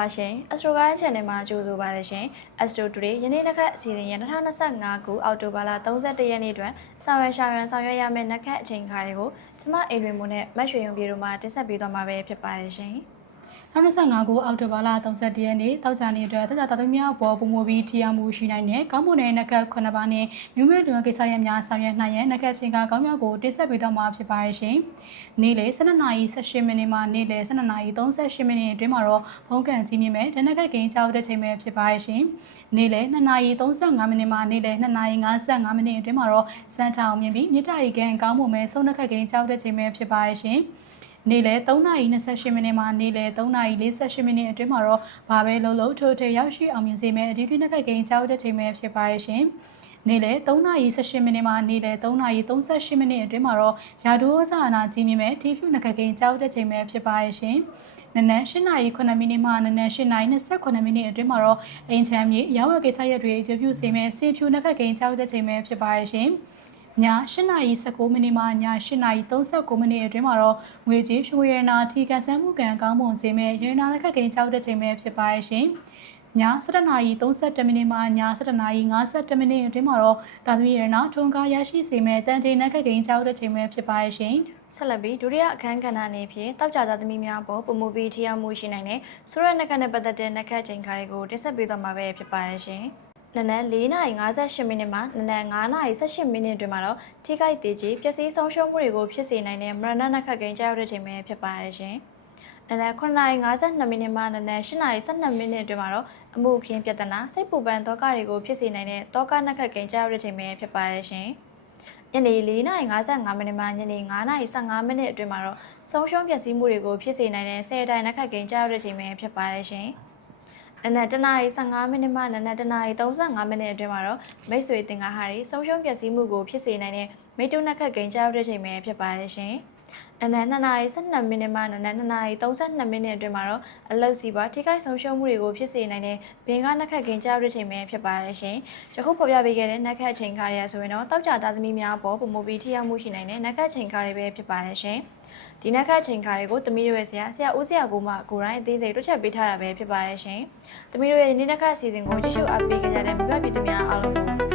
ပါရှင် Astro Guide Channel မှာကြိုဆိုပါရရှင် Astro Today ယနေ့တစ်ခါအစီအစဉ်ရ2025ခုအောက်တိုဘာလ31ရက်နေ့တွင်ဆောင်ရွက်ရှာရန်ဆောင်ရွက်ရမယ့်နက်ခတ်အချိန်ခါတွေကိုကျမအိမ်တွင်မုံနဲ့မတ်ရွှေရုံပြေတို့မှတင်ဆက်ပေးသွားမှာပဲဖြစ်ပါရရှင်။2025ခုအောက်တိုဘာလ31ရက်နေ့တောက်ကြနေ့အတွက်တကြတာသမီးအပေါ်ပုံမူပြီးတရားမှုရှိနိုင်တဲ့ကောင်းမွန်တဲ့နှက်က9ပါးနဲ့မြို့မြို့တွင်ကိစ္စရပ်များဆောင်ရွက်နိုင်ရန်နှက်ကချင်းကကောင်းမြောက်ကိုတင်ဆက်ပေးတော့မှာဖြစ်ပါရဲ့ရှင်။နေ့လယ်12:18မိနစ်မှနေ့လယ်12:38မိနစ်အတွင်းမှာတော့ဘုံကန်ကြီးမြင့်မဲ့ဂျန်နက်ကကိန်းကြောက်တဲ့ချိန်ပဲဖြစ်ပါရဲ့ရှင်။နေ့လယ်2:35မိနစ်မှနေ့လယ်2:55မိနစ်အတွင်းမှာတော့စံထောင်မြင့်ပြီးမြစ်တာရီကန်ကောင်းမွန်မဲ့ဆုံးနှက်ကကိန်းကြောက်တဲ့ချိန်ပဲဖြစ်ပါရဲ့ရှင်။နေ့လယ်3:28မိနစ်မှာနေ့လယ်3:48မိနစ်အတွင်းမှာတော့ဘာပဲလုံးလုံးထိုးထိုးရောက်ရှိအောင်မြင်စေမယ့်အဒီဒီနှစ်ခက်ကိန်းကြောက်တဲ့ချိန်ပဲဖြစ်ပါရဲ့ရှင်နေ့လယ်3:18မိနစ်မှာနေ့လယ်3:38မိနစ်အတွင်းမှာတော့ရာဒိုးစာအနာကြီးမြင့်မဲ့တီဖြူနဂကိန်းကြောက်တဲ့ချိန်ပဲဖြစ်ပါရဲ့ရှင်။နနက်8:09မိနစ်မှာနနက်8:29မိနစ်အတွင်းမှာတော့အင်ချမ်းမြေရောင်းဝယ်ကိစ္စရပ်တွေအကျိုးပြုစေမဲ့စီဖြူနဂကိန်းကြောက်တဲ့ချိန်ပဲဖြစ်ပါရဲ့ရှင်။ည8:19မိနစ်မှည8:39မိနစ်အတွင်းမှာတော့ငွေကြေးဖြိုရနာထိကန်ဆန်းမှုကံကောင်းမွန်စေမဲ့ရနာလက်ခတ်ကိန်းကြောက်တဲ့ချိန်ပဲဖြစ်ပါရဲ့ရှင်ည7:32မိနစ်မှည7:52မိနစ်အတွင်းမှာတော့တာသမီရနာထွန်ကားရရှိစေမဲ့တန်တေနက်ခတ်ကိန်းကြောက်တဲ့ချိန်ပဲဖြစ်ပါရဲ့ရှင်ဆက်လက်ပြီးဒုတိယအခန်းကဏ္ဍအနေဖြင့်တောက်ကြသားသမီးများပေါ်ပုံမူပြီးထိရောက်မှုရှိနိုင်တဲ့ဆိုရက်နက်ကနဲ့ပတ်သက်တဲ့နက်ခတ်ချိန်ခါတွေကိုတင်ဆက်ပေးသွားမှာပဲဖြစ်ပါရဲ့ရှင်။နနက်4:58မိနစ်မှာနနက်9:18မိနစ်တွင်မှာတော့ထိခိုက်သေးကြီးပျက်စီးဆုံးရှုံးမှုတွေကိုဖြစ်စေနိုင်တဲ့မရဏနခတ်ကိန်းကြောက်တဲ့ချိန်ပဲဖြစ်ပါရဲ့ရှင်။နနက်9:52မိနစ်မှနနက်8:12မိနစ်တွင်မှာတော့အမှုခင်းပြဿနာစိတ်ပူပန်သောကတွေကိုဖြစ်စေနိုင်တဲ့သောကနခတ်ကိန်းကြောက်တဲ့ချိန်ပဲဖြစ်ပါရဲ့ရှင်။ညနေ4:55မိနစ်မှညနေ9:15မိနစ်အတွင်းမှာတော့ဆုံးရှုံးပျက်စီးမှုတွေကိုဖြစ်စေနိုင်တဲ့ဆယ်တိုင်နခတ်ကိန်းကြောက်တဲ့ချိန်ပဲဖြစ်ပါရဲ့ရှင်။နနက်တနာရီ15မိနစ်မှနနက်တနာရီ35မိနစ်အတွင်းမှာတော့မိတ်ဆွေသင်္ကာဟာတွေဆုံးရှုံးပျက်စီးမှုကိုဖြစ်စေနိုင်တဲ့မိတုနက်ခတ်ဂိမ်းကြောက်တဲ့ချိန်ပဲဖြစ်ပါတယ်ရှင်။နနက်2နာရီ12မိနစ်မှနနက်2နာရီ32မိနစ်အတွင်းမှာတော့အလုတ်စီပါထိခိုက်ဆုံးရှုံးမှုတွေကိုဖြစ်စေနိုင်တဲ့ဘင်ကနက်ခတ်ဂိမ်းကြောက်တဲ့ချိန်ပဲဖြစ်ပါတယ်ရှင်။ယခုဖော်ပြပေးခဲ့တဲ့နက်ခတ်ချိန်ခါတွေဆိုရင်တော့တောက်ကြသားသမီးများပေါ်ပုံမူပြီးထိရောက်မှုရှိနိုင်တဲ့နက်ခတ်ချိန်ခါတွေပဲဖြစ်ပါတယ်ရှင်။ဒီနောက်ခချိန်ခါတွေကိုတမီးတို့ရဲ့ဆရာဆရာဦးဆရာကိုမှကိုရိုင်းအသေးစိတ်တွက်ချက်ပေးထားတာပဲဖြစ်ပါတယ်ရှင်။တမီးတို့ရဲ့ဒီနောက်ခအစီအစဉ်ကိုကြည့်ရှုအားပေးကြတဲ့မိဘပြည်သူများအားလုံးကို